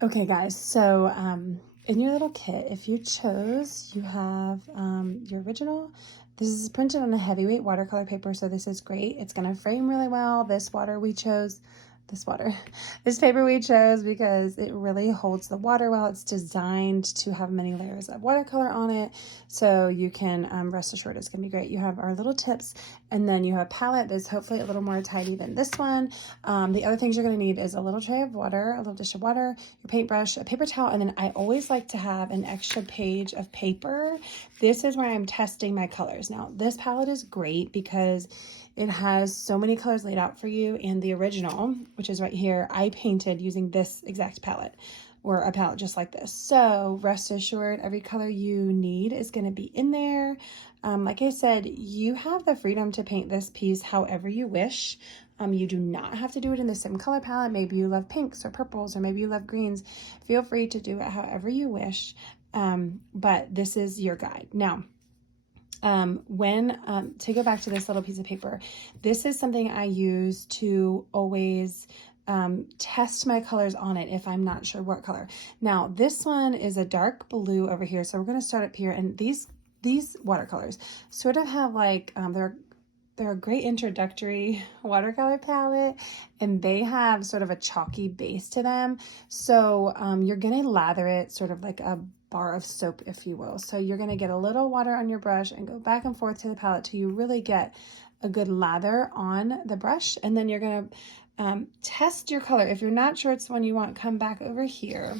Okay, guys, so in your little kit, if you chose, you have your original. This is printed on a heavyweight watercolor paper, so this is great. It's going to frame really well. This paper we chose because it really holds the water well. It's designed to have many layers of watercolor on it, so you can rest assured it's going to be great. You have our little tips, and then you have a palette that's hopefully a little more tidy than this one. The other things you're going to need is a little tray of water, a little dish of water, your paintbrush, a paper towel, and then I always like to have an extra page of paper. This is where I'm testing my colors. Now, this palette is great because it has so many colors laid out for you, and the original, which is right here, I painted using this exact palette, or a palette just like this. So rest assured, every color you need is going to be in there. Like I said, you have the freedom to paint this piece however you wish. You do not have to do it in the same color palette. Maybe you love pinks or purples, or maybe you love greens. Feel free to do it however you wish. But this is your guide. Now, to go back to this little piece of paper, this is something I use to always test my colors on it if I'm not sure what color. Now, this one is a dark blue over here. So we're going to start up here, and these watercolors sort of have like, they're a great introductory watercolor palette, and they have sort of a chalky base to them. So you're going to lather it sort of like a bar of soap, if you will. So you're going to get a little water on your brush and go back and forth to the palette till you really get a good lather on the brush. And then you're going to test your color. If you're not sure it's the one you want, come back over here.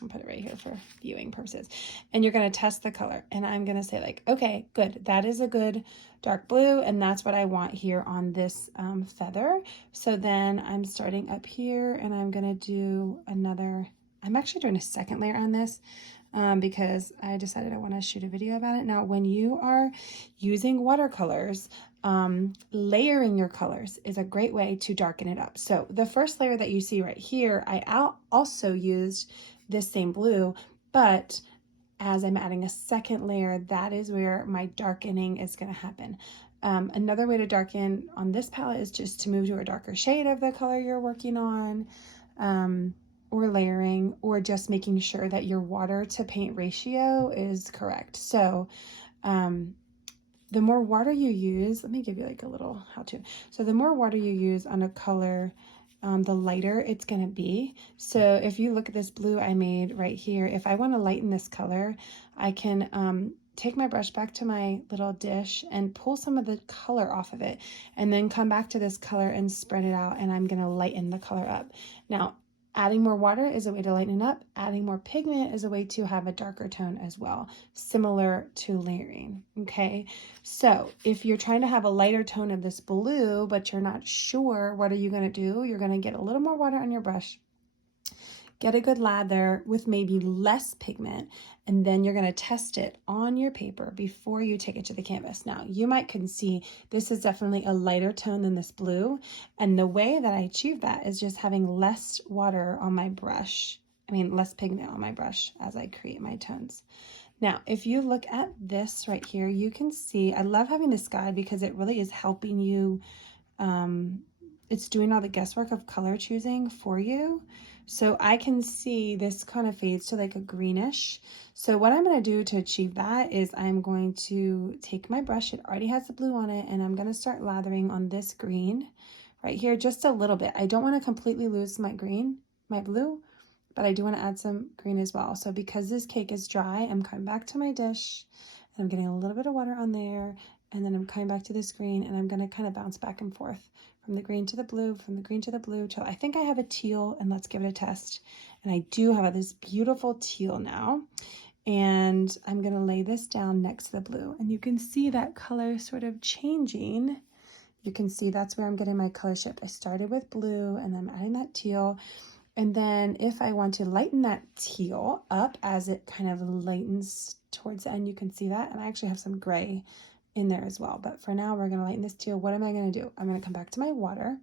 I'll put it right here for viewing purposes. And you're going to test the color. And I'm going to say like, okay, good. That is a good dark blue. And that's what I want here on this feather. So then I'm starting up here, and I'm going to do another, I'm actually doing a second layer on this because I decided I want to shoot a video about it. Now, when you are using watercolors, layering your colors is a great way to darken it up. So the first layer that you see right here, I also used this same blue, but as I'm adding a second layer, that is where my darkening is going to happen. Another way to darken on this palette is just to move to a darker shade of the color you're working on, or layering, or just making sure that your water to paint ratio is correct. So the more water you use, let me give you like a little how-to. So the more water you use on a color, the lighter it's going to be. So if you look at this blue I made right here, if I want to lighten this color, I can take my brush back to my little dish and pull some of the color off of it, and then come back to this color and spread it out, and I'm going to lighten the color up. Now, adding more water is a way to lighten it up. Adding more pigment is a way to have a darker tone as well, similar to layering, okay? So if you're trying to have a lighter tone of this blue, but you're not sure, what are you gonna do? You're gonna get a little more water on your brush, get a good lather with maybe less pigment, and then you're going to test it on your paper before you take it to the canvas. Now, you might can see this is definitely a lighter tone than this blue, and the way that I achieve that is just having less water on my brush. Less pigment on my brush as I create my tones. Now, if you look at this right here, you can see, I love having this guide because it really is helping you. It's doing all the guesswork of color choosing for you. So I can see this kind of fades to like a greenish. So what I'm going to do to achieve that is I'm going to take my brush, it already has the blue on it, and I'm going to start lathering on this green right here just a little bit. I don't want to completely lose my green, my blue, but I do want to add some green as well. So because this cake is dry, I'm coming back to my dish, and I'm getting a little bit of water on there, and then I'm coming back to this green, and I'm going to kind of bounce back and forth from the green to the blue, from the green to the blue, till I think I have a teal, and let's give it a test. And I do have this beautiful teal now, and I'm going to lay this down next to the blue, and you can see that color sort of changing. You can see that's where I'm getting my color shift. I started with blue, and I'm adding that teal. And then if I want to lighten that teal up as it kind of lightens towards the end, you can see that. And I actually have some gray in there as well. But for now, we're going to lighten this teal. What am I going to do? I'm going to come back to my water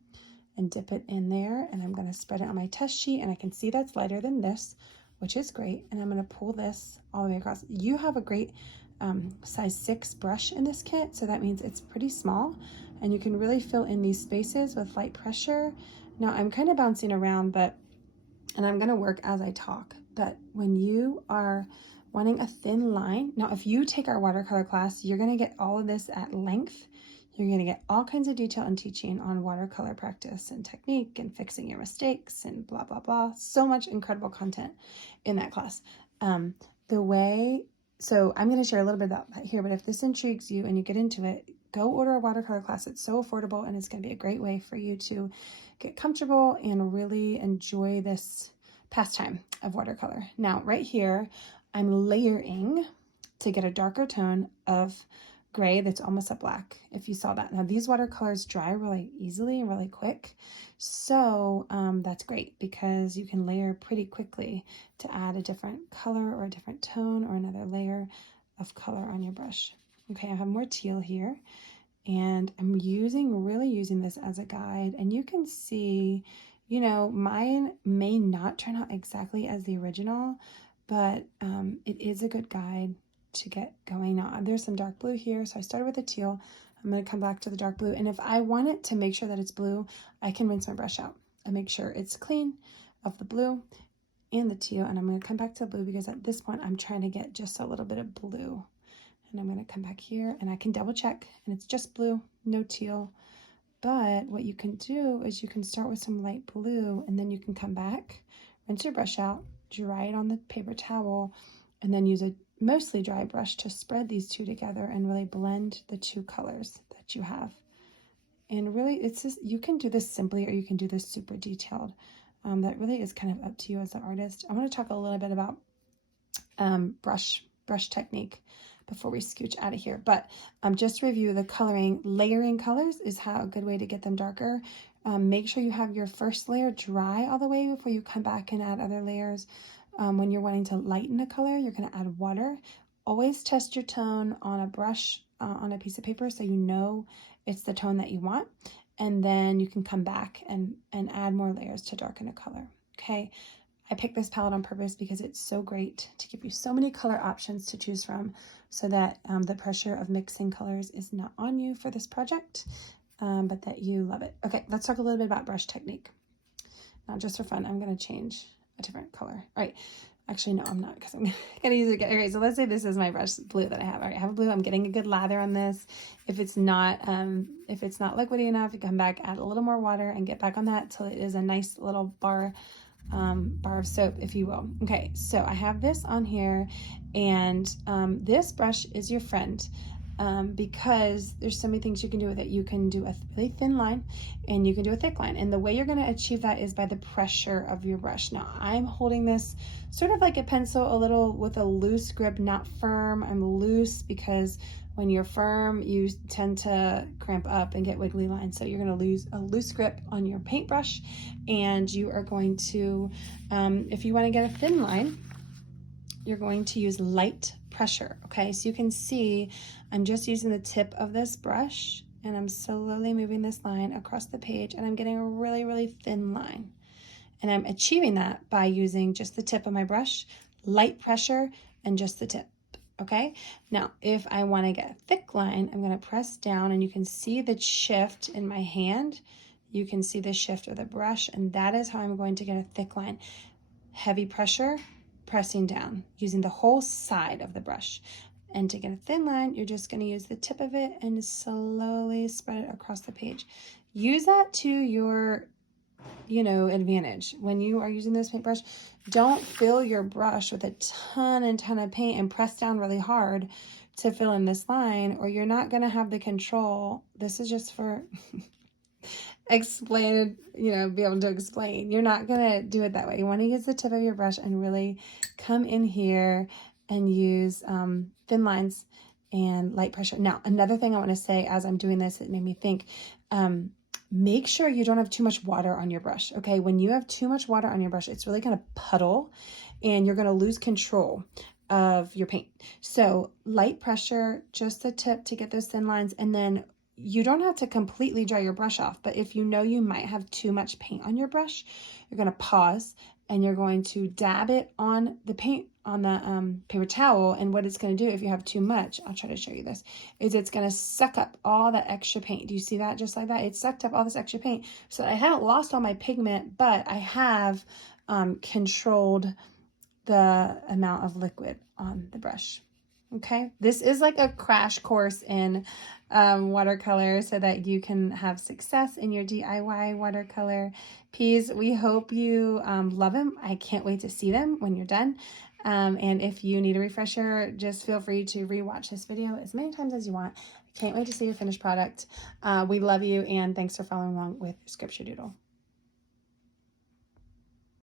and dip it in there. And I'm going to spread it on my test sheet. And I can see that's lighter than this, which is great. And I'm going to pull this all the way across. You have a great size 6 brush in this kit. So that means it's pretty small. And you can really fill in these spaces with light pressure. Now, I'm kind of bouncing around, but and I'm going to work as I talk, but when you are wanting a thin line, now if you take our watercolor class, you're going to get all of this at length. You're going to get all kinds of detail and teaching on watercolor practice and technique and fixing your mistakes and blah, blah, blah. So much incredible content in that class. So I'm going to share a little bit about that here, but if this intrigues you and you get into it, go order a watercolor class. It's so affordable, and it's going to be a great way for you to get comfortable and really enjoy this pastime of watercolor. Now, right here, I'm layering to get a darker tone of gray that's almost a black, if you saw that. Now, these watercolors dry really easily and really quick, so that's great because you can layer pretty quickly to add a different color or a different tone or another layer of color on your brush. Okay, I have more teal here, and I'm really using this as a guide, and you can see, you know, mine may not turn out exactly as the original, but it is a good guide to get going. Now, there's some dark blue here, so I started with the teal. I'm going to come back to the dark blue, and if I want it to make sure that it's blue, I can rinse my brush out and make sure it's clean of the blue and the teal, and I'm going to come back to the blue because at this point I'm trying to get just a little bit of blue. And I'm going to come back here, and I can double check, and it's just blue, no teal. But what you can do is you can start with some light blue, and then you can come back, rinse your brush out, dry it on the paper towel, and then use a mostly dry brush to spread these two together and really blend the two colors that you have. And really, it's just, you can do this simply or you can do this super detailed. That really is kind of up to you as an artist. I want to talk a little bit about brush technique before we scooch out of here, but just to review the coloring, layering colors is a good way to get them darker. Make sure you have your first layer dry all the way before you come back and add other layers. When you're wanting to lighten a color, you're going to add water. Always test your tone on a brush, on a piece of paper, so you know it's the tone that you want, and then you can come back and add more layers to darken a color. Okay. I picked this palette on purpose because it's so great to give you so many color options to choose from, so that the pressure of mixing colors is not on you for this project, but that you love it. Okay, let's talk a little bit about brush technique. Now, just for fun, I'm going to change a different color. All right, actually, no, I'm not, because I'm going to use it again. Okay, so let's say this is my brush blue that I have. All right, I have a blue. I'm getting a good lather on this. If it's not liquidy enough, you come back, add a little more water, and get back on that till it is a nice little bar of soap, if you will. Okay, so I have this on here, and this brush is your friend because there's so many things you can do with it. You can do a really thin line and you can do a thick line, and the way you're going to achieve that is by the pressure of your brush. Now, I'm holding this sort of like a pencil, a little with a loose grip, not firm. I'm loose because when you're firm, you tend to cramp up and get wiggly lines. So you're going to lose a loose grip on your paintbrush, and you are going to, if you want to get a thin line, you're going to use light pressure. Okay, so you can see I'm just using the tip of this brush, and I'm slowly moving this line across the page, and I'm getting a really, really thin line. And I'm achieving that by using just the tip of my brush, light pressure, and just the tip. Okay, now if I want to get a thick line, I'm going to press down, and you can see the shift in my hand. You can see the shift of the brush, and that is how I'm going to get a thick line. Heavy pressure, pressing down, using the whole side of the brush. And to get a thin line, you're just going to use the tip of it and slowly spread it across the page. Use that to your advantage. When you are using this paintbrush, don't fill your brush with a ton of paint and press down really hard to fill in this line, or you're not going to have the control. This is just for explain, be able to explain. You're not going to do it that way. You want to use the tip of your brush and really come in here and use thin lines and light pressure. Now, another thing I want to say as I'm doing this, it made me think, make sure you don't have too much water on your brush. Okay, when you have too much water on your brush, it's really going to puddle and you're going to lose control of your paint. So light pressure, just the tip to get those thin lines, and then you don't have to completely dry your brush off, but if you know you might have too much paint on your brush, you're going to pause and you're going to dab it on the paint on the paper towel. And what it's going to do if you have too much, I'll try to show you this, is it's going to suck up all that extra paint. Do you see that? Just like that, it sucked up all this extra paint. So I haven't lost all my pigment, but I have controlled the amount of liquid on the brush. Okay, this is like a crash course in watercolor so that you can have success in your DIY watercolor piece. We hope you love them. I can't wait to see them when you're done. And if you need a refresher, just feel free to rewatch this video as many times as you want. I can't wait to see your finished product. We love you, and thanks for following along with Scripture Doodle.